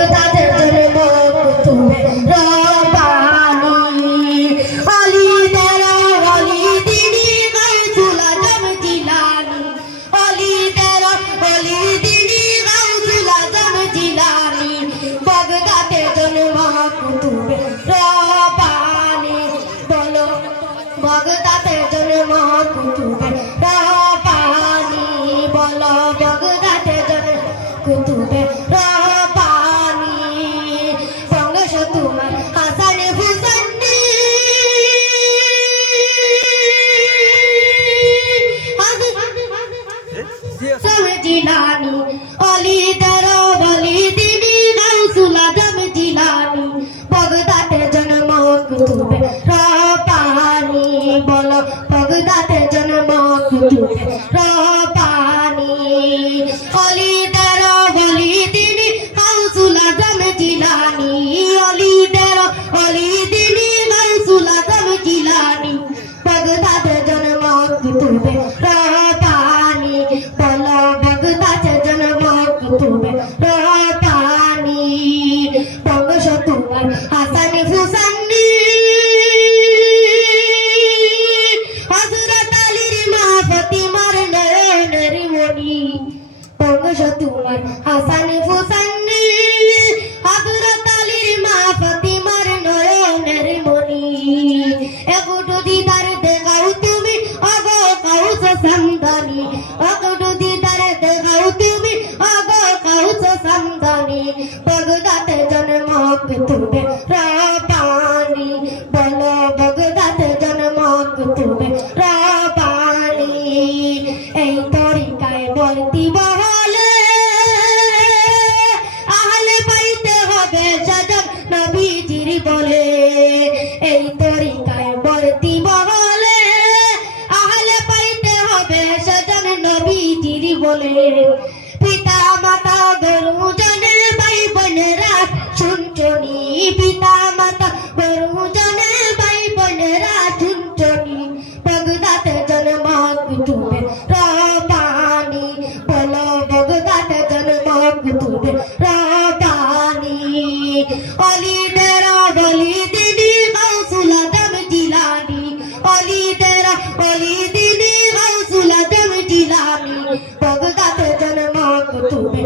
বগদাদের জন্ম কুতুবে রব্বানি অলি তেরা অলি দিনী গাউসুল আজম জিলানী অলি তেরা অলি দিনী গাউসুল আজম জিলানী বগদাদের জন্ম কুতুবে রব্বানি বলো বগদাদের জন্ম কুতুবে রব্বানি বলো বগদাদের জন্ম কুতুবে রব্বানি বংশ তোমার হাসান হুসাইনি জিলানী অলি তেরা অলি দিনী গাউসুল আজম জিলানী বগদাদের জন্ম কুতুবে রব্বানি বলো বগদাদের জন্ম কুতুবে রব্বানি অলি তেরা অলি দিনী গাউসুল আজম জিলানী অলি তেরা অলি দিনী গাউসুল আজম জিলানী বগদাদের জন্ম কুতুবে রব্বানি বলো বগদাদের জন্ম কুতুবে রব্বানি বংশ তোমার হাসান হুসাইনি হযরত আলীর মা ফাতিমার নয়নের মণি বংশ তোমার হাসান হুসাইনি হযরত আলীর মা ফাতিমার নয়নের মণি একটু দিদার দেখাও তুমি আগো কাউস সামদানি একটু দিদার দেখাও তুমি আগো কাউস সামদানি বগদাতে জন্ম কুতুবে রব্বানি বলো বগদাতে জন্ম কুতুবে রব্বানি এই তরিকায় বলতি বহলে আহলে পাইতে হবে সাজান নবীজির বলে এই তরিকায় বলতি বহলে আহলে পাইতে হবে সাজান নবীজির বলে পিতা মাতা গুরুজনে ভাই বোনেরা শুনছনি পিতা মাতা গুরুজনে ভাই বোনেরা শুনছনি বগদাতে জন্ম কুতুবে রব্বানি বলো বগদাতে জন্ম কুতুবে রব্বানি অলি তেরা অলি দিনী গাউসুল আজম জিলানী অলি তেরা অলি দিনী গাউসুল আজম জিলানী বগদাতে জন্ম কুতুবে